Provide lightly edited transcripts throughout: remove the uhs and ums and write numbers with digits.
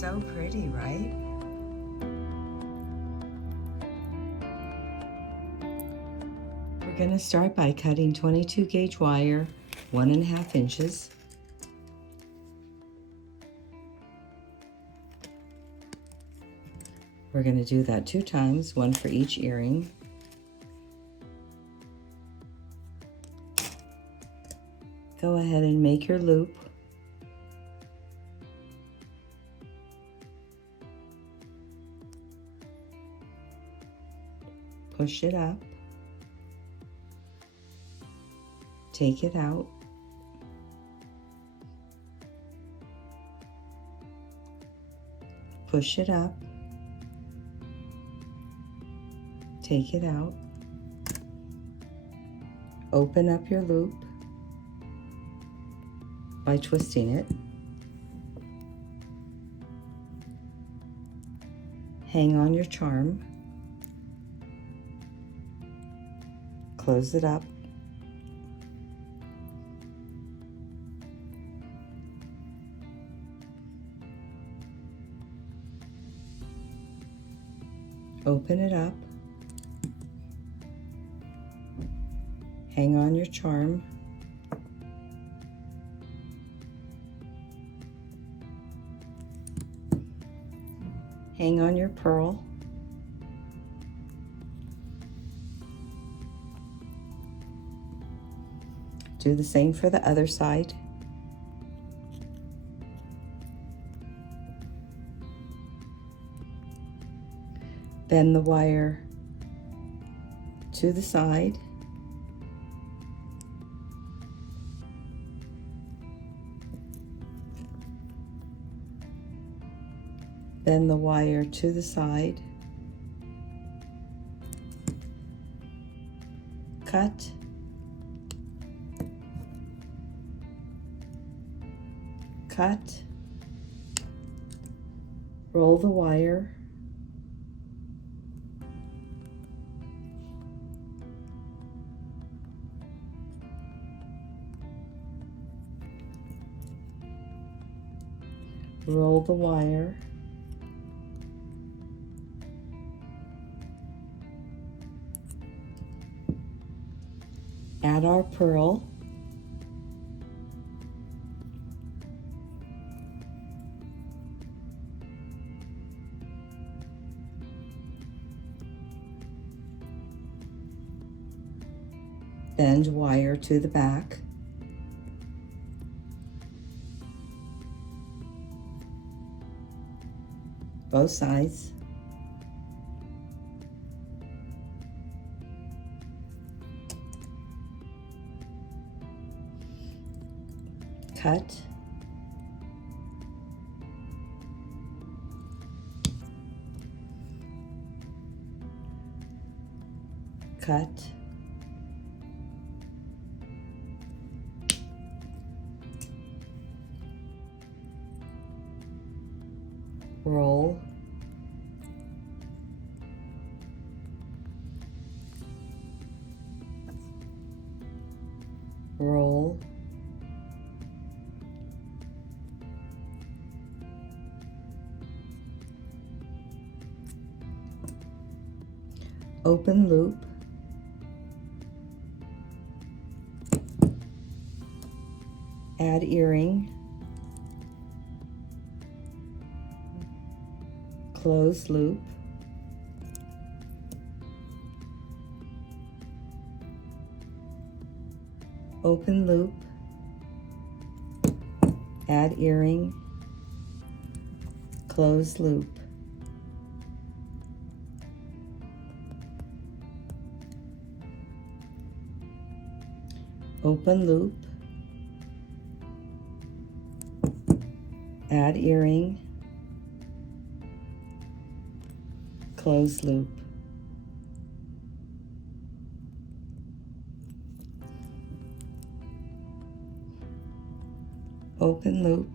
So pretty, right? We're going to start by cutting 22 gauge wire, 1.5 inches. We're going to do that 2 times, one for each earring. Go ahead and make your loop. Push it up. Take it out. Push it up. Take it out. Open up your loop by twisting it. Hang on your charm. Close it up. Open it up. Hang on your charm. Hang on your pearl. Do the same for the other side. Bend the wire to the side. Bend the wire to the side. Cut. Cut. Roll the wire. Roll the wire. Add our pearl. Bend wire to the back. Both sides. Cut. Cut. Roll. Roll. Open loop. Add earring. Close loop. Open loop. Add earring. Close loop. Open loop. Add earring. Close loop. Open loop.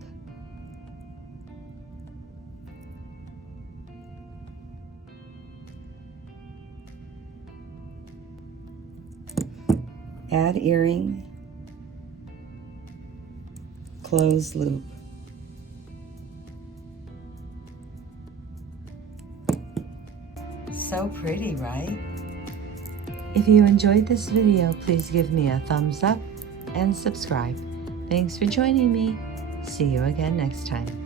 Add earring. Close loop. So pretty, right? If you enjoyed this video, please give me a thumbs up and subscribe. Thanks for joining me. See you again next time.